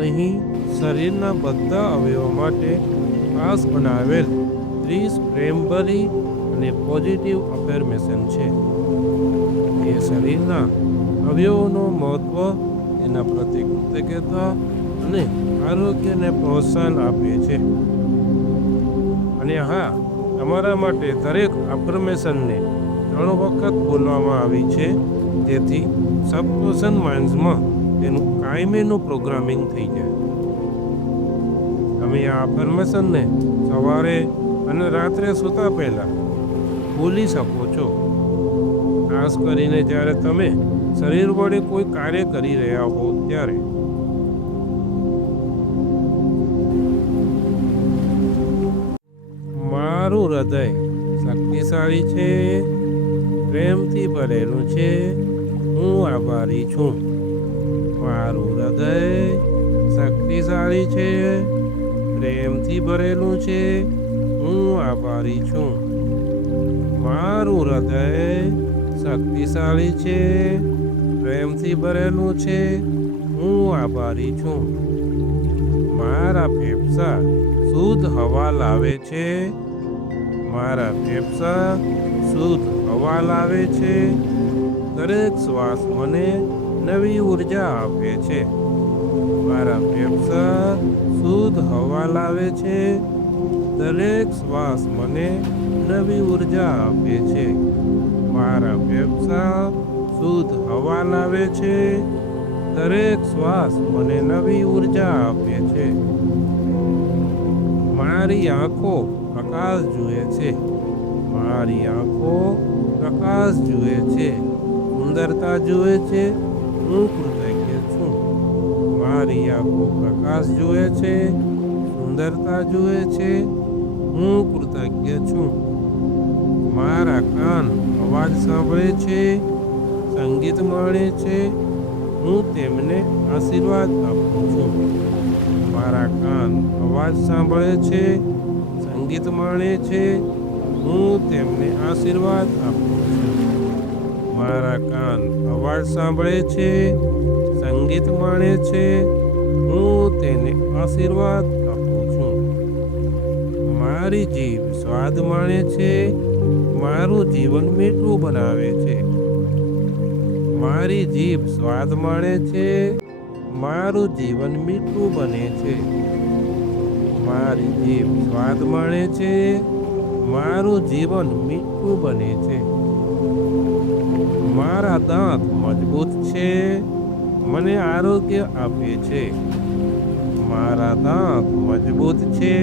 અહીં શરીરના બધા અવયવો માટે ખાસ બનાવેલ 30 પ્રેમભરી અને પોઝિટિવ અફર્મેશન છે. એ શરીરના અવયવોનું મહત્વ, તેના પ્રતિ કૃતજ્ઞતા અને આરોગ્યને પ્રોત્સાહન આપે છે. અને હા, તમારા માટે દરેક અફર્મેશનને 3 વખત બોલવામાં આવી છે, જેથી સબકોન્શિયસ માઇન્ડમાં તેનું કાયમીનું પ્રોગ્રામિંગ થઈ જાય. તમે આ અફર્મેશનને સવારે અને રાત્રે સૂતા પહેલા બોલી શકો છો, ખાસ કરીને જ્યારે તમે શરીર વડે કોઈ કાર્ય કરી રહ્યા હો ત્યારે. મારું હૃદય શક્તિશાળી છે, પ્રેમથી ભરેલું છે, હું આભારી છું. મારું હૃદય શક્તિશાળી છે, પ્રેમથી ભરેલું છે, હું આભારી છું. મારું હૃદય શક્તિશાળી છે, પ્રેમથી ભરેલું છે, હું આભારી છું. મારા ફેફસા શુદ્ધ હવા લાવે છે. મારા ફેફસા શુદ્ધ હવા લાવે છે. દરેક શ્વાસ મને નવી ઉર્જા આપે છે. મારા ફેફસા શુદ્ધ હવા લાવે છે. દરેક શ્વાસ મને નવી ઉર્જા આપે છે. મારા ફેફસા શુદ્ધ હવા લાવે છે. દરેક શ્વાસ મને નવી ઉર્જા આપે છે. મારી આંખો પ્રકાશ જુએ છે. મારી આંખો પ્રકાશ જુએ છે, સુંદરતા જુએ છે, હું કૃતજ્ઞ છું. મારી આંખો પ્રકાશ જુએ છે, સુંદરતા જુએ છે, હું કૃતજ્ઞ છું. મારા કાન અવાજ સાંભળે છે, સંગીત માણે છે, હું તેમને આશીર્વાદ આપું છું. મારા કાન અવાજ સાંભળે છે, સંગીત માણે છે, હું તેમને આશીર્વાદ આપું છું. મારા કાન અવાજ સાંભળે છે, સંગીત માણે છે, હું તેને આશીર્વાદ આપું છું. મારી જીભ સ્વાદ માણે છે, મારું જીવન મીઠું બનાવે છે. મારી જીભ સ્વાદ માણે છે, મારું જીવન મીઠું બને છે. મારી જીભ સ્વાદ માણે છે, મારું જીવન મીઠું બને છે. મારા દાંત મજબૂત છે, મને આરોગ્ય આપે છે. મારા દાંત મજબૂત છે,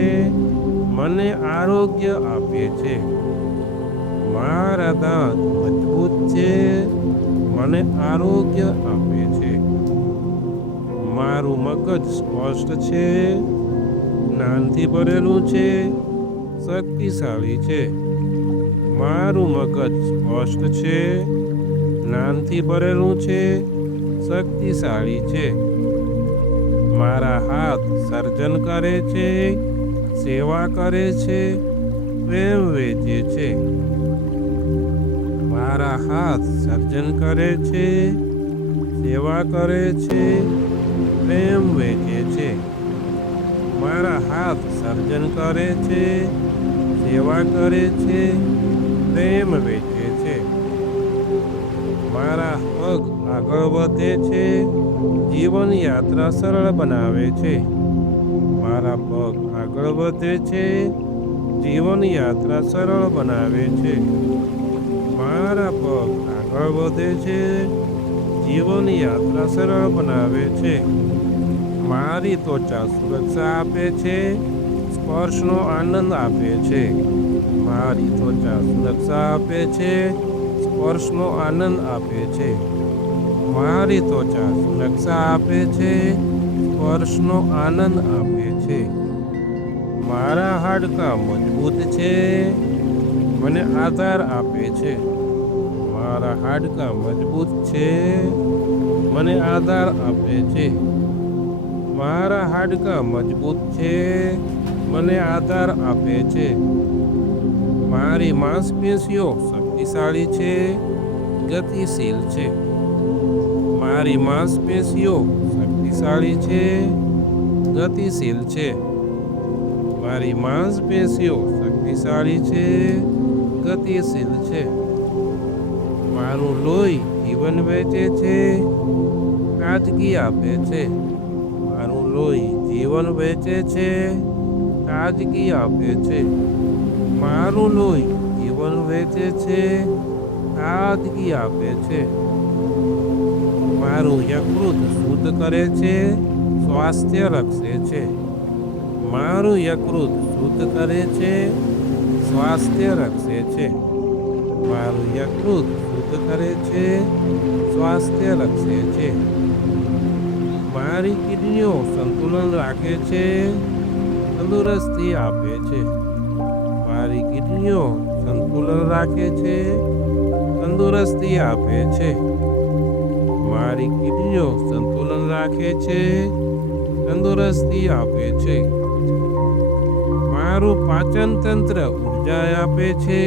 મને આરોગ્ય આપે છે. મારા દાંત મજબૂત છે, મને આરોગ્ય આપે છે. મારું મગજ સ્પષ્ટ છે, જ્ઞાનથી ભરેલું છે, શક્તિશાળી છે. મારું મગજ સ્પષ્ટ છે, જ્ઞાનથી ભરેલું છે, શક્તિશાળી છે. મારા હાથ સર્જન કરે છે, સેવા કરે છે, પ્રેમ વેચે છે. મારા હાથ સર્જન કરે છે, સેવા કરે છે, પ્રેમ વેચે છે. મારા હાથ સર્જન કરે છે, સેવા કરે છે, પ્રેમ વેચે છે. મારા પગ આગળ વધે છે, જીવન યાત્રા સરળ બનાવે છે. મારા પગ આગળ વધે છે, જીવન યાત્રા સરળ બનાવે છે. મારા પગ આગળ વધે છે, જીવન યાત્રા સરળ બનાવે છે. મારી ત્વચા સુરક્ષા આપે છે, સ્પર્શનો આનંદ આપે છે. મારી ત્વચા સુરક્ષા આપે છે, સ્પર્શનો આનંદ આપે છે. મારી ત્વચા સુરક્ષા આપે છે, સ્પર્શનો આનંદ આપે છે. મારા હાડકાં મજબૂત છે, મને આધાર આપે છે. મારા હાડકાં મજબૂત છે, મને આધાર આપે છે. મારા હાડકાં મજબૂત છે, મને આધાર આપે છે. મારી માંસપેશીઓ શક્તિશાળી છે, ગતિશીલ છે. મારી માંસપેશીઓ શક્તિશાળી છે, ગતિશીલ છે. મારી માંસપેશીઓ શક્તિશાળી છે, ગતિશીલ છે. મારું લોહી જીવન વહેંચે છે, તાજગી આપે છે. મારું લોહી જીવન વહેંચે છે, તાજગી આપે છે. મારું લોહી જીવન વહેંચે છે, તાજગી આપે છે. મારું યકૃત શુદ્ધ કરે છે, સ્વાસ્થ્ય રક્ષે છે. મારું યકૃત શુદ્ધ કરે છે, સ્વાસ્થ્ય રક્ષે છે. મારું યકૃત શુદ્ધ કરે છે, સ્વાસ્થ્ય રક્ષે છે. મારી કિડનીઓ સંતુલન રાખે છે, તંદુરસ્તી આપે છે. મારી કિડનીઓ સંતુલન રાખે છે, તંદુરસ્તી આપે છે. મારી કિડનીઓ સંતુલન રાખે છે, તંદુરસ્તી આપે છે. મારું પાચન તંત્ર ઉર્જા આપે છે,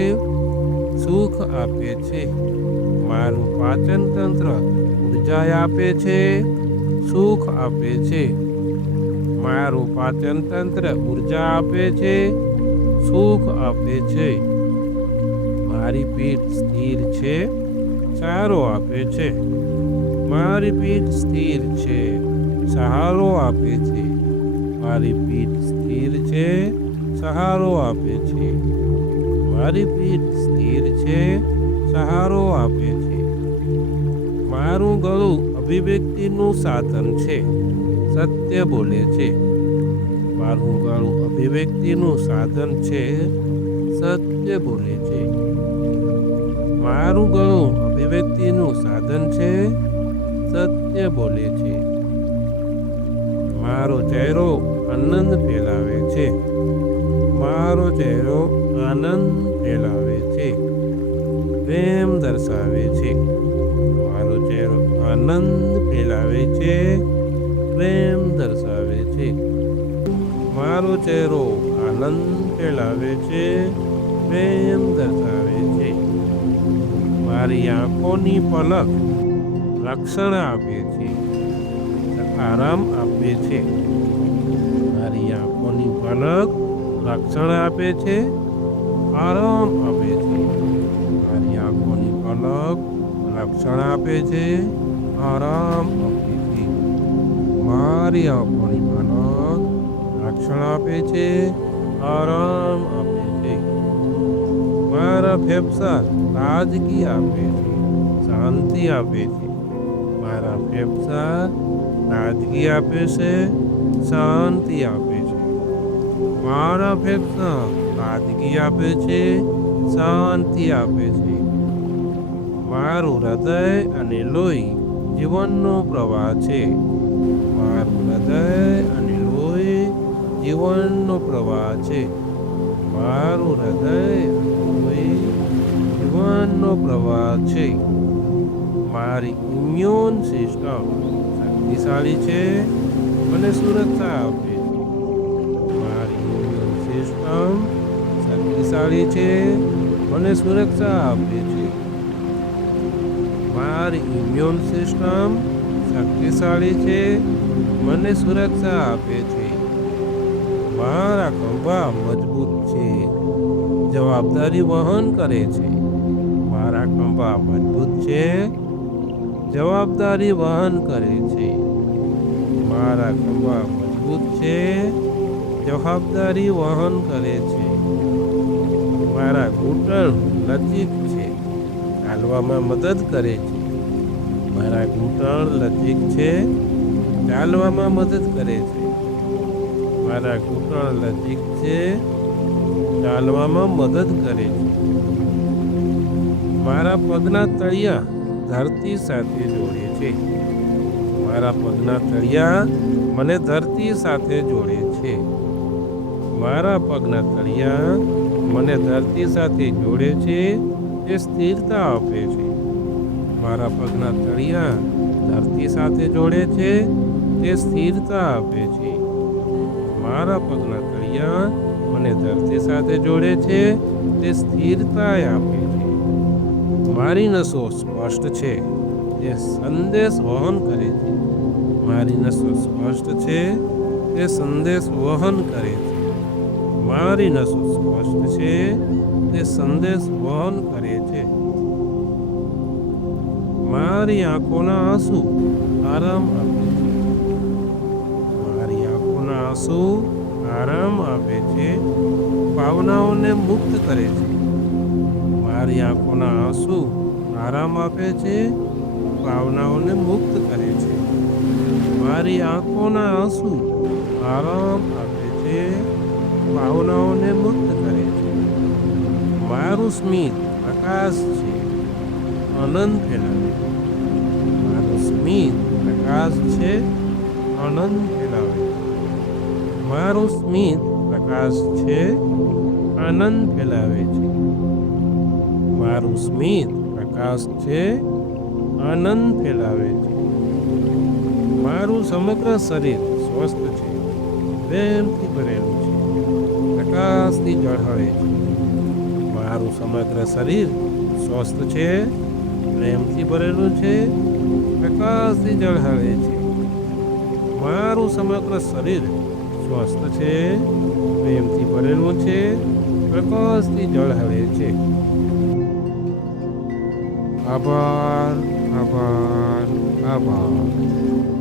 સુખ આપે છે. મારું પાચન તંત્ર ઉર્જા આપે છે, સુખ આપે છે. મારું પાચન તંત્ર ઉર્જા આપે છે, સુખ આપે છે. મારી પીઠ સ્થિર છે, સહારો આપે છે. મારી પીઠ સ્થિર છે, સહારો આપે છે. મારી પીઠ સ્થિર છે, સહારો આપે છે. મારી પીઠ સ્થિર છે, સહારો આપે છે. મારું ગળું અભિવ્યક્તિનું સાધન છે, સત્ય બોલે છે. મારું ગળું અભિવ્યક્તિનું સાધન છે, સત્ય બોલે છે. મારું ગળું અભિવ્યક્તિનું સાધન છે, સત્ય બોલે છે. મારો ચહેરો આનંદ ફેલાવે છે. મારો ચહેરો આનંદ ફેલાવે છે, પ્રેમ દર્શાવે છે. મારો ચહેરો આનંદ ફેલાવે છે, પ્રેમ દર્શાવે છે. મારો ચહેરો આનંદ ફેલાવે છે, પ્રેમ દર્શાવે છે. મારી આંખોની પલક રક્ષણ આપે છે, આરામ આપે છે. મારી આંખોની પલક રક્ષણ આપે છે, આરામ આપે છે. મારી આંખોની પલક રક્ષણ આપે છે, આરામ આપે છે. મારી આંખોની પલક રક્ષણ આપે છે, આરામ આપે છે. મારા ફેફસા તાજગી આપે છે, શાંતિ આપે છે. મારા ફેફસા તાજગી આપે છે, શાંતિ આપે છે. મારા ફેફસા તાજગી આપે છે, શાંતિ આપે છે. મારું હૃદય અને લોહી જીવનનો પ્રવાહ છે. મારું હૃદય અને લોહી જીવનનો પ્રવાહ છે. મારું હૃદય અને લોહી જીવનનો પ્રવાહ છે. મારી ઇમ્યુન સિસ્ટમ શક્તિશાળી છે, મને સુરક્ષા આપે છે. મારી ઇમ્યુન સિસ્ટમ શક્તિશાળી છે, મને સુરક્ષા આપે છે. મારી ઇમ્યુન સિસ્ટમ શક્તિશાળી છે, મને સુરક્ષા આપે છે. મારા ખંભા મજબૂત છે, જવાબદારી વહન કરે છે. મારા ખંભા મજબૂત છે, જવાબદારી વહન કરે છે. મારા ખંભા મજબૂત છે, જવાબદારી વહન કરે છે. મારા ઘૂંટણ લચીક છે, ચાલવામાં મદદ કરે છે. મારા ઘૂંટણ લચીક છે, ચાલવામાં મદદ કરે છે. મારા ઘૂંટણ લચીક છે, ચાલવામાં મદદ કરે છે. મારા પગના તળિયા ધરતી સાથે જોડે છે. મારા પગના તળિયા મને ધરતી સાથે જોડે છે. મારા પગના તળિયા મને ધરતી સાથે જોડે છે, તે સ્થિરતા આપે છે. મારા પગના તળિયા ધરતી સાથે જોડે છે, તે સ્થિરતા આપે છે. મારા પગના તળિયા મને ધરતી સાથે જોડે છે, તે સ્થિરતા આપે છે. મારી નસો સ્પષ્ટ છે, તે સંદેશ વહન કરે છે. મારી નસો સ્પષ્ટ છે, તે તે સંદેશ વહન કરે છે. મારી નસો સ્પષ્ટ છે, તે સંદેશ વહન કરે છે. મારી આંખોના આંસુ આરામ આપે છે. મારી આંખોના આંસુ આરામ આપે છે, ભાવનાઓને મુક્ત કરે છે. મારી આંખોના આંસુ આરામ આપે છે, ભાવનાઓને મુક્ત કરે છે. મારી આંખોના આંસુ આરામ આપે છે, ભાવનાઓને મુક્ત કરે છે. મારું સ્મિત પ્રકાશ છે, આનંદ ફેલાવે છે. મારું સ્મિત પ્રકાશ છે, આનંદ ફેલાવે છે. મારું સ્મિત પ્રકાશ છે, આનંદ ફેલાવે છે. મારું સ્મિત પ્રકાશ છે, આનંદ ફેલાવે છે. મારું સમગ્ર શરીર સ્વસ્થ છે, પ્રેમથી ભરેલું છે, પ્રકાશથી ઝળહળે છે. મારું સમગ્ર શરીર સ્વસ્થ છે, પ્રેમથી ભરેલું છે, પ્રકાશથી ઝળહળે છે. મારું સમગ્ર શરીર સ્વસ્થ છે, પ્રેમથી ભરેલું છે, પ્રકાશથી ઝળહળે છે. આભાર, આભાર, આભાર.